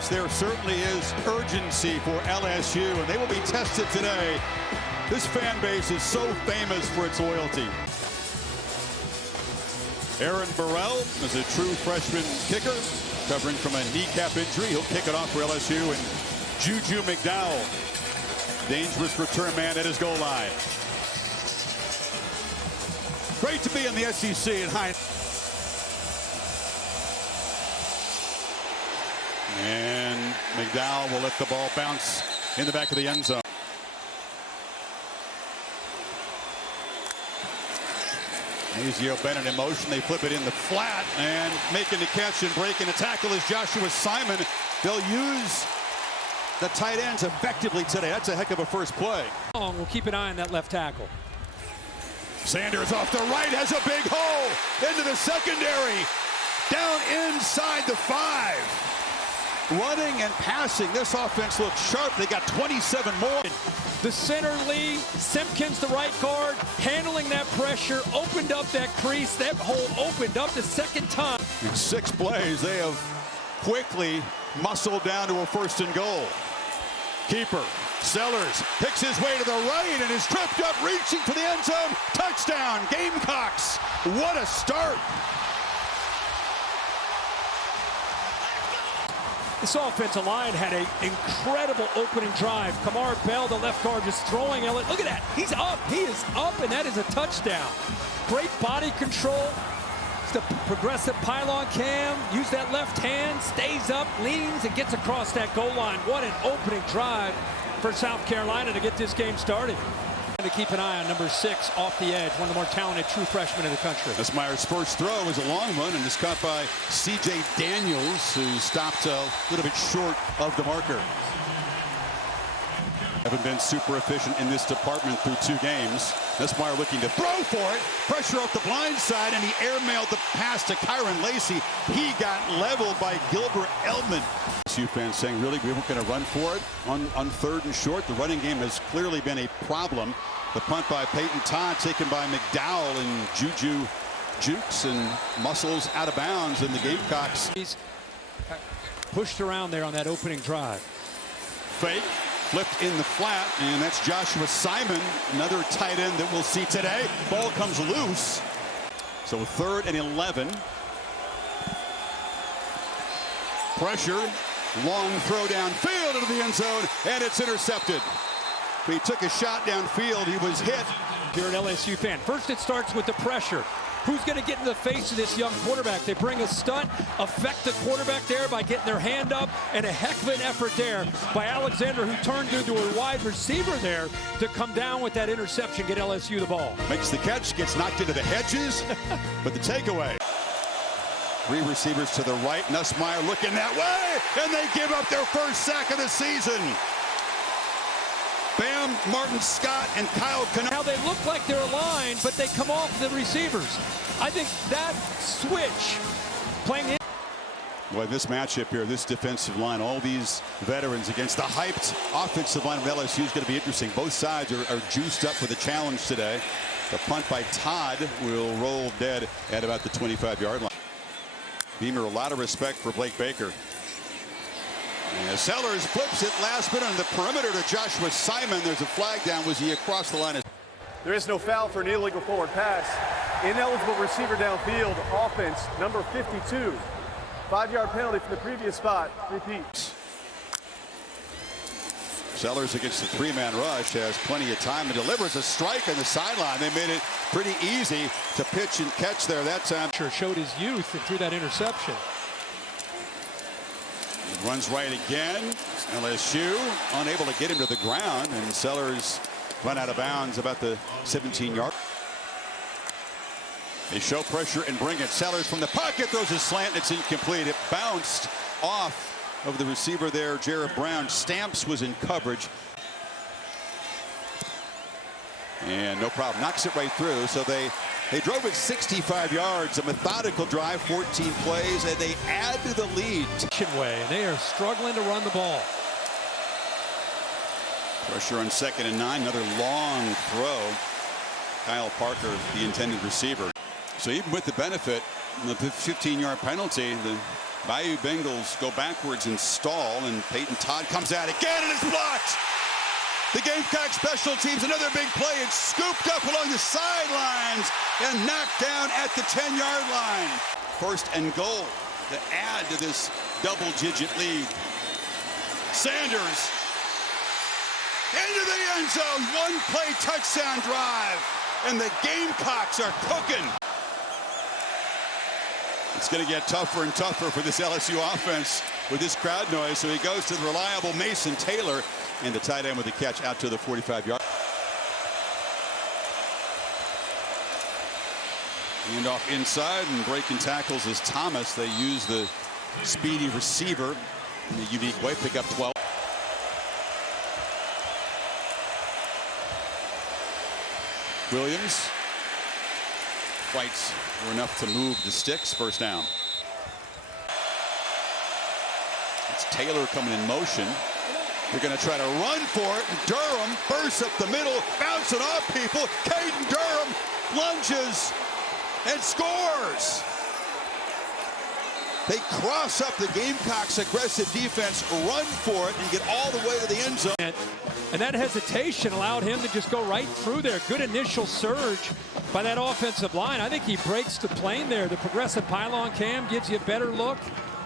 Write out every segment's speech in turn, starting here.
loss, there certainly is urgency for LSU, and they will be tested today. This fan base is so famous for its loyalty. Aaron Burrell is a true freshman kicker, covering from a kneecap injury. He'll kick it off for LSU, and Juju McDowell, dangerous return man at his goal line. Great to be in the SEC at high. And McDowell will let the ball bounce in the back of the end zone. Azio Bennett in motion. They flip it in the flat, and making the catch and breaking the tackle is Joshua Simon. They'll use the tight ends effectively today. That's a heck of a first play. We'll keep an eye on that left tackle. Sanders off the right has a big hole into the secondary. Down inside the 5. Running and passing. This offense looks sharp. They got 27 more. The center Lee, Simpkins the right guard, handling that pressure, opened up that crease. That hole opened up the second time. In 6 plays, they have quickly muscled down to a 1st and goal. Keeper Sellers picks his way to the right and is tripped up, reaching for the end zone. Touchdown, Gamecocks. What a start. This offensive line had an incredible opening drive. Kamar Bell, the left guard, just throwing Elliott. Look at that. He's up. He is up, and that is a touchdown. Great body control. It's the progressive pylon cam. Use that left hand, stays up, leans, and gets across that goal line. What an opening drive for South Carolina to get this game started. To keep an eye on number 6 off the edge, one of the more talented true freshmen in the country. Nussmeier's first throw is a long one and is caught by C.J. Daniels, who stopped a little bit short of the marker. Haven't been super efficient in this department through 2 games. Nussmeier looking to throw for it. Pressure off the blind side, and he airmailed the pass to Kyron Lacey. He got leveled by Gilbert Eldman. LSU fans saying, really, we weren't going to run for it on 3rd and short. The running game has clearly been a problem. The punt by Peyton Todd, taken by McDowell, and Juju jukes and muscles out of bounds, and the Gamecocks. He's pushed around there on that opening drive. Fake. Flipped in the flat, and that's Joshua Simon, another tight end that we'll see today. Ball comes loose. So 3rd and 11. Pressure, long throw downfield into the end zone, and it's intercepted. He took a shot downfield. He was hit. You're an LSU fan. First, it starts with the pressure. Who's going to get in the face of this young quarterback? They bring a stunt, affect the quarterback there by getting their hand up, and a heck of an effort there by Alexander, who turned into a wide receiver there to come down with that interception, get LSU the ball. Makes the catch, gets knocked into the hedges, but the takeaway. 3 receivers to the right. Nussmeier looking that way, and they give up their first sack of the season. Bam, Martin Scott, and Kyle Cano. Now they look like they're aligned, but they come off the receivers. I think that switch playing in. Boy, this matchup here, this defensive line, all these veterans against the hyped offensive line of LSU is going to be interesting. Both sides are juiced up for the challenge today. The punt by Todd will roll dead at about the 25-yard line. Beamer, a lot of respect for Blake Baker. And Sellers flips it last minute on the perimeter to Joshua Simon. There's a flag down. Was he across the line? There is no foul for an illegal forward pass. Ineligible receiver downfield. Offense, number 52. 5-yard penalty from the previous spot. Repeat. Sellers against the 3-man rush has plenty of time and delivers a strike on the sideline. They made it pretty easy to pitch and catch there that time. Sure showed his youth and threw that interception. Runs right again. LSU unable to get him to the ground, and Sellers run out of bounds about the 17-yard. They show pressure and bring it. Sellers from the pocket throws a slant. It's incomplete. It bounced off of the receiver there, Jared Brown. Stamps was in coverage. And no problem. Knocks it right through. So they drove it 65 yards. A methodical drive, 14 plays, and they add to the lead. And they are struggling to run the ball. Pressure on 2nd and 9. Another long throw. Kyle Parker, the intended receiver. So even with the benefit of the 15-yard penalty, the Bayou Bengals go backwards and stall, and Peyton Todd comes out again and it's blocked. The Gamecock special teams, another big play, and scooped up along the sidelines and knocked down at the 10-yard line. First and goal to add to this double-digit lead. Sanders into the end zone, one-play touchdown drive, and the Gamecocks are cooking. It's going to get tougher and tougher for this LSU offense with this crowd noise, so he goes to the reliable Mason Taylor, and the tight end with the catch out to the 45-yard. Hand off inside, and breaking tackles is Thomas. They use the speedy receiver in a unique way, pick up 12. Williams fights for enough to move the sticks. First down. It's Taylor coming in motion. They're going to try to run for it. And Durham bursts up the middle, bouncing off people. Caden Durham lunges and scores. They cross up the Gamecocks' aggressive defense, run for it, and get all the way to the end zone. And that hesitation allowed him to just go right through there. Good initial surge by that offensive line. I think he breaks the plane there. The progressive pylon cam gives you a better look.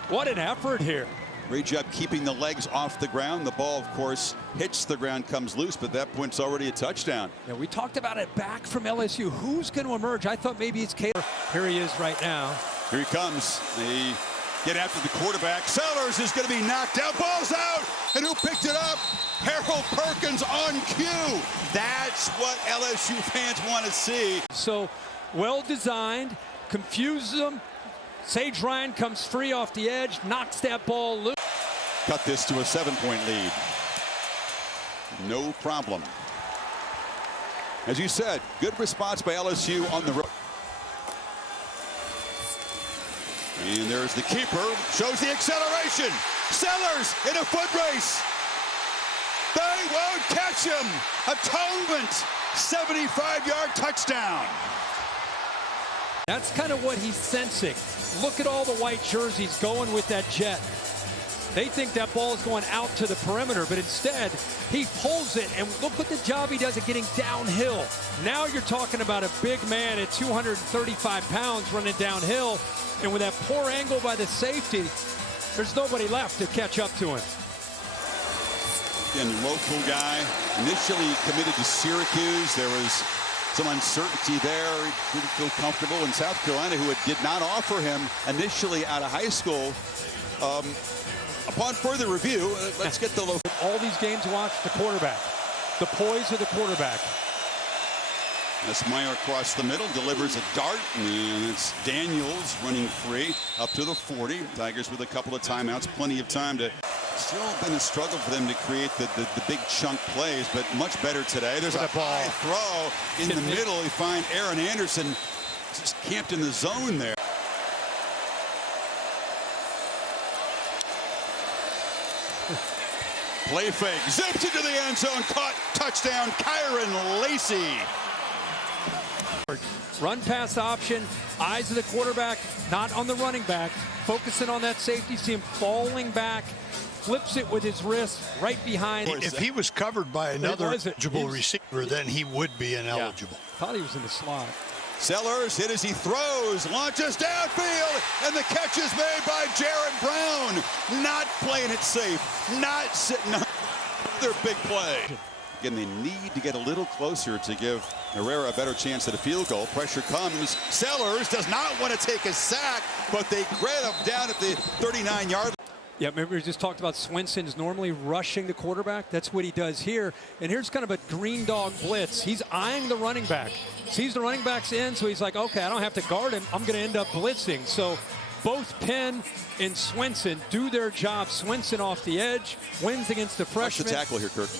What an effort here. Great job keeping the legs off the ground. The ball, of course, hits the ground, comes loose, but that point's already a touchdown. Yeah, we talked about it back from LSU. Who's going to emerge? I thought maybe it's Caleb. Here he is right now. Here he comes. They get after the quarterback. Sellers is going to be knocked out. Ball's out. And who picked it up? Harold Perkins on cue. That's what LSU fans want to see. So well designed, confuses them. Sage Ryan comes free off the edge, knocks that ball loose. Cut this to a 7-point lead. No problem. As you said, good response by LSU on the road. And there's the keeper, shows the acceleration. Sellers in a foot race. They won't catch him. Atonement, 75-yard touchdown. That's kind of what he's sensing. Look at all the white jerseys going with that jet. They think that ball is going out to the perimeter, but instead he pulls it, and look what the job he does at getting downhill. Now you're talking about a big man at 235 pounds running downhill, and with that poor angle by the safety, there's nobody left to catch up to him. And local guy, initially committed to Syracuse. There was some uncertainty there. He didn't feel comfortable in South Carolina, who did not offer him initially out of high school. Upon further review, let's get the local. All these games, watch the quarterback, the poise of the quarterback. Meyer across the middle delivers a dart, and it's Daniels running free up to the 40. Tigers with a couple of timeouts, plenty of time to. Still been a struggle for them to create the big chunk plays, but much better today. There's a high throw in the middle. You find Aaron Anderson just camped in the zone there. Play fake, zips into the end zone, caught, touchdown, Kyron Lacey. Run pass option, eyes of the quarterback, not on the running back, focusing on that safety, see him falling back, flips it with his wrist right behind. If he was covered by another eligible receiver, then he would be ineligible. Yeah. Thought he was in the slot. Sellers hit as he throws, launches downfield, and the catch is made by Jared Brown. Not playing it safe, not sitting on another big play. Again, they need to get a little closer to give Herrera a better chance at a field goal. Pressure comes. Sellers does not want to take a sack, but they grab him down at the 39-yard line. Yeah, remember we just talked about Swenson's normally rushing the quarterback. That's what he does here. And here's kind of a green dog blitz. He's eyeing the running back. Sees the running back's in, so he's like, okay, I don't have to guard him. I'm going to end up blitzing. So both Penn and Swenson do their job. Swenson off the edge, wins against the freshman. Watch the tackle here, Kirk.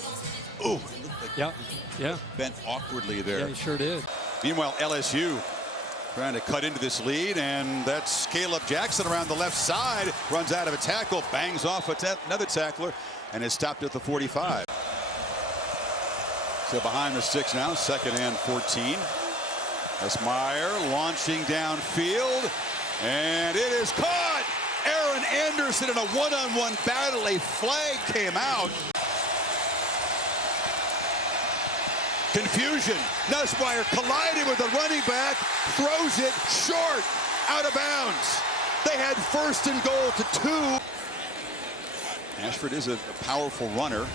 Ooh. Yeah. Bent awkwardly there. Yeah, he sure did. Meanwhile, LSU trying to cut into this lead, and that's Caleb Jackson around the left side. Runs out of a tackle, bangs off another tackler, and is stopped at the 45. So behind the sticks now, 2nd and 14. That's Meyer launching downfield, and it is caught. Aaron Aaron Anderson in a one-on-one battle. A flag came out. Confusion. Nussmeier collided with the running back, throws it short, out of bounds. They had first and goal to 2. Ashford is a powerful runner.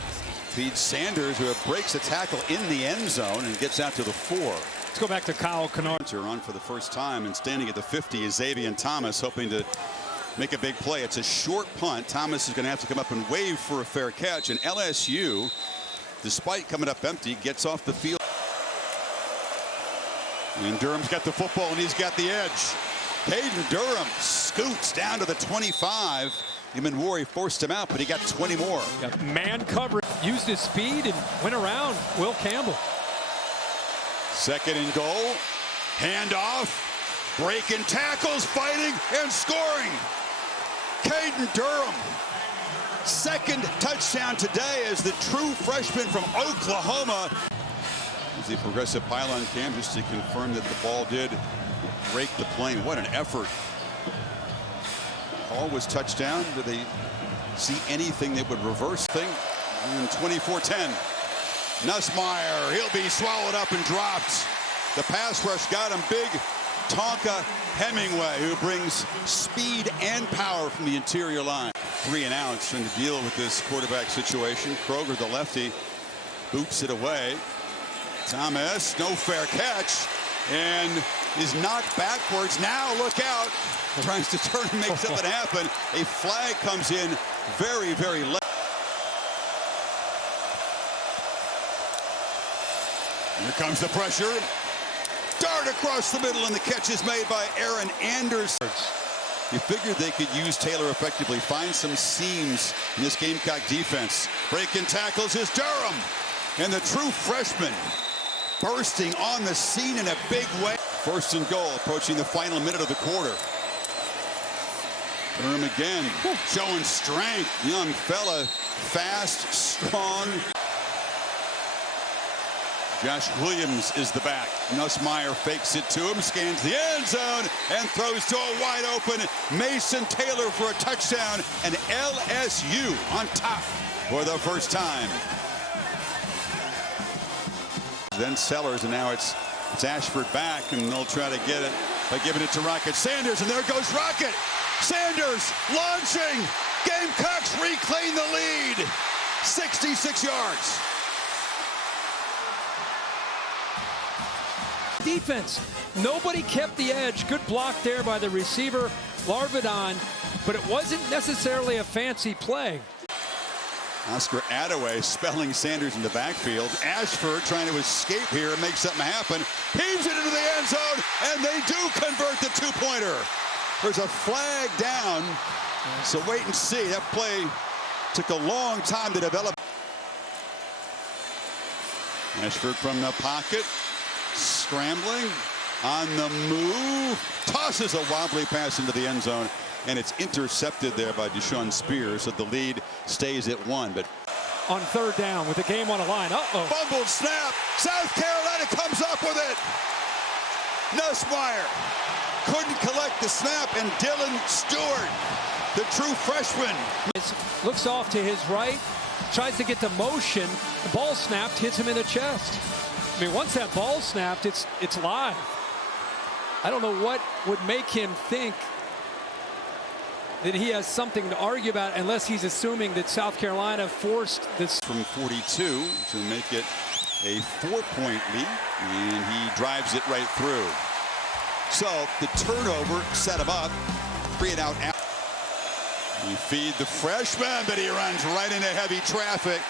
Feeds Sanders, who breaks a tackle in the end zone and gets out to the 4. Let's go back to Kyle Kennard. On for the first time, and standing at the 50 is Xavier Thomas, hoping to make a big play. It's a short punt. Thomas is going to have to come up and wave for a fair catch, and LSU, despite coming up empty, gets off the field. And Durham's got the football, and he's got the edge. Caden Durham scoots down to the 25. Warry forced him out, but he got 20 more. Got man coverage, used his speed, and went around Will Campbell. Second and goal. Handoff. Breaking tackles, fighting, and scoring. Caden Durham. Second touchdown today as the true freshman from Oklahoma. The Progressive Pylon cam just to confirm that the ball did break the plane. What an effort. Ball was touchdown. Did they see anything that would reverse thing? And 24-10. Nussmeier, he'll be swallowed up and dropped. The pass rush got him. Big Tonka Hemingway, who brings speed and power from the interior line. 3 and out, trying to deal with this quarterback situation. Kroger, the lefty, boots it away. Thomas, no fair catch, and is knocked backwards. Now look out. Tries to turn and make something happen. A flag comes in very, very late. Here comes the pressure. Dart across the middle, and the catch is made by Aaron Anderson. You figured they could use Taylor effectively, find some seams in this Gamecock defense. Breaking tackles is Durham, and the true freshman bursting on the scene in a big way. First and goal, approaching the final minute of the quarter. Durham again, showing strength. Young fella, fast, strong. Josh Williams is the back. Nussmeier fakes it to him, scans the end zone, and throws to a wide open Mason Taylor for a touchdown, and LSU on top for the first time. Then Sellers, and now it's Ashford back, and they'll try to get it by giving it to Rocket Sanders, and there goes Rocket. Sanders launching. Gamecocks reclaim the lead. 66 yards. Defense. Nobody kept the edge. Good block there by the receiver, Larvidon, but it wasn't necessarily a fancy play. Oscar Attaway spelling Sanders in the backfield. Ashford trying to escape here and make something happen. Heaves it into the end zone, and they do convert the 2-pointer. There's a flag down, so wait and see. That play took a long time to develop. Ashford from the pocket, scrambling, on the move, tosses a wobbly pass into the end zone, and it's intercepted there by Deshaun Spears, so the lead stays at 1. But on third down with the game on the line. Fumbled snap. South Carolina comes up with it. Nussmeier couldn't collect the snap, and Dylan Stewart, the true freshman, looks off to his right, tries to get the motion. The ball snapped, hits him in the chest. I mean, once that ball snapped, it's live. I don't know what would make him think that he has something to argue about, unless he's assuming that South Carolina forced this. From 42 to make it a 4-point lead, and he drives it right through. So the turnover set him up. 3 and out. You feed the freshman, but he runs right into heavy traffic.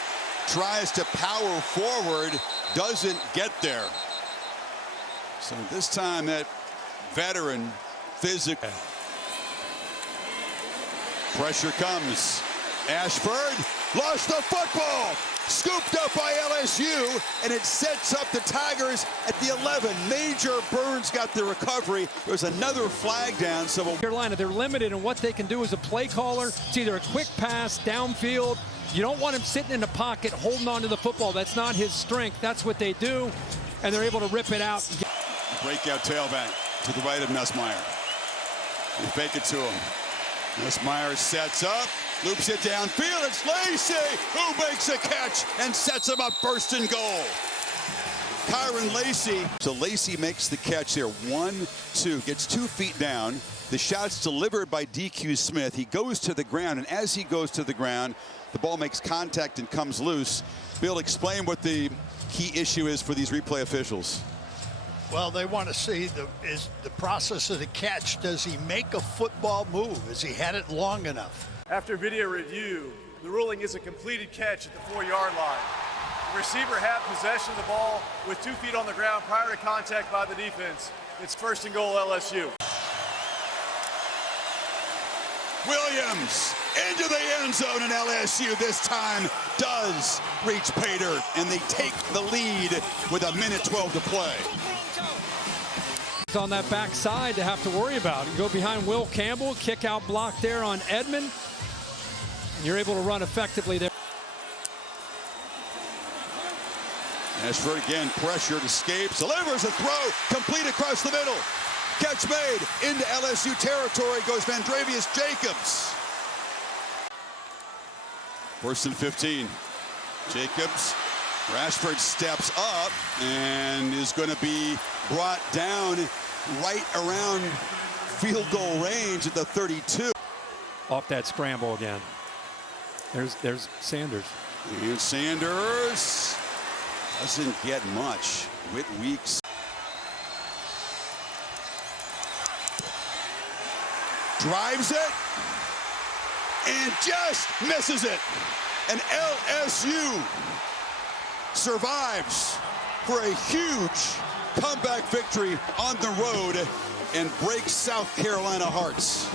Tries to power forward, doesn't get there. So this time that veteran physical. Pressure comes. Ashford lost the football. Scooped up by LSU, and it sets up the Tigers at the 11. Major Burns got the recovery. There's another flag down. So Carolina, they're limited in what they can do as a play caller. It's either a quick pass downfield. You don't want him sitting in the pocket holding on to the football. That's not his strength. That's what they do, and they're able to rip it out. Breakout tailback to the right of Nussmeier. They fake it to him. Myers sets up, loops it downfield. It's Lacey who makes a catch and sets him up first and goal. Kyron Lacey. So Lacey makes the catch there. 1-2, gets 2 feet down. The shot's delivered by DQ Smith. He goes to the ground, and as he goes to the ground, the ball makes contact and comes loose. Bill, explain what the key issue is for these replay officials. Well, they want to see the process of the catch. Does he make a football move? Has he had it long enough? After video review, the ruling is a completed catch at the 4-yard line. The receiver had possession of the ball with 2 feet on the ground prior to contact by the defense. It's first and goal LSU. Williams into the end zone, and LSU this time does reach pay dirt, and they take the lead with 1:12 to play. On that backside to have to worry about. You go behind Will Campbell, kick out block there on Edmond, and you're able to run effectively there. Ashford again, pressured, escapes, delivers a throw, complete across the middle. Catch made into LSU territory goes Vandravius Jacobs. First and 15. Jacobs, Rashford steps up and is going to be brought down right around field goal range at the 32. Off that scramble again. There's Sanders. And Sanders doesn't get much. Whit Weeks. Drives it and just misses it. And LSU survives for a huge comeback victory on the road and breaks South Carolina hearts.